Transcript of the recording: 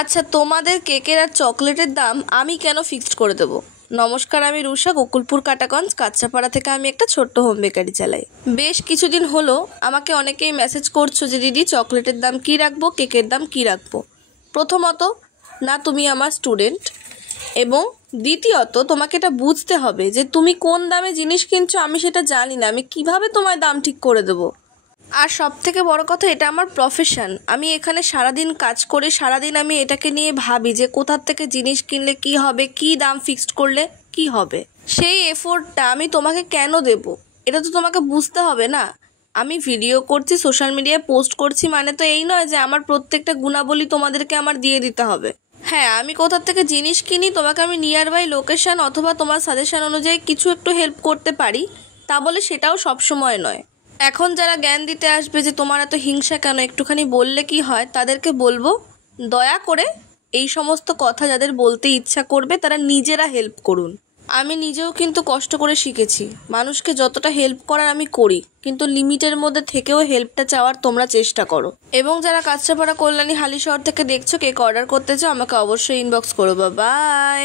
আচ্ছা, তোমাদের কেকের আর চকলেটের দাম আমি কেন ফিক্সড করে দেবো? নমস্কার, আমি রুষা, গোকুলপুর কাটাগঞ্জ কাঁচাপাড়া থেকে আমি একটা ছোট্ট হোম বেকারি চালাই। বেশ কিছুদিন হলো আমাকে অনেকেই মেসেজ করছো যে দিদি চকলেটের দাম কী রাখবো, কেকের দাম কী রাখবো। প্রথমত, না তুমি আমার স্টুডেন্ট, এবং দ্বিতীয়ত তোমাকে এটা বুঝতে হবে যে তুমি কোন দামে জিনিস কিনছো আমি সেটা জানি না, আমি কিভাবে তোমায় দাম ঠিক করে দেবো। আর সব থেকে বড় কথা, এটা আমার প্রফেশন। আমি এখানে সারাদিন কাজ করে সারাদিন আমি এটাকে নিয়ে ভাবি যে কোথার থেকে জিনিস কিনলে কি হবে, কি দাম ফিক্সড করলে কি হবে। সেই এফোর্টটা আমি তোমাকে কেন দেব, এটা তো তোমাকে বুঝতে হবে না। আমি ভিডিও করছি, সোশ্যাল মিডিয়ায় পোস্ট করছি, মানে তো এই নয় যে আমার প্রত্যেকটা গুণাবলী তোমাদেরকে আমার দিয়ে দিতে হবে। হ্যাঁ, আমি কোথার থেকে জিনিস কিনি তোমাকে আমি নিয়ার বাই লোকেশন অথবা তোমার সাজেশন অনুযায়ী কিছু একটু হেল্প করতে পারি, তা বলে সেটাও সবসময় নয়। এখন যারা জ্ঞান দিতে আসবে যে তোমার এত হিংসা কেন, একটুখানি বললে কি হয়, তাদেরকে বলবো দয়া করে এই সমস্ত কথা যাদের বলতে ইচ্ছা করবে তারা নিজেরা হেল্প করুন। আমি নিজেও কিন্তু কষ্ট করে শিখেছি, মানুষকে যতটা হেল্প করার আমি করি, কিন্তু লিমিটের মধ্যে থেকেও হেল্পটা চাওয়ার তোমরা চেষ্টা করো। এবং যারা কাঁচরাপাড়া কল্যাণী হালিশহর থেকে দেখছো, কেক অর্ডার করতে চাও, আমাকে অবশ্যই ইনবক্স করো। বাই।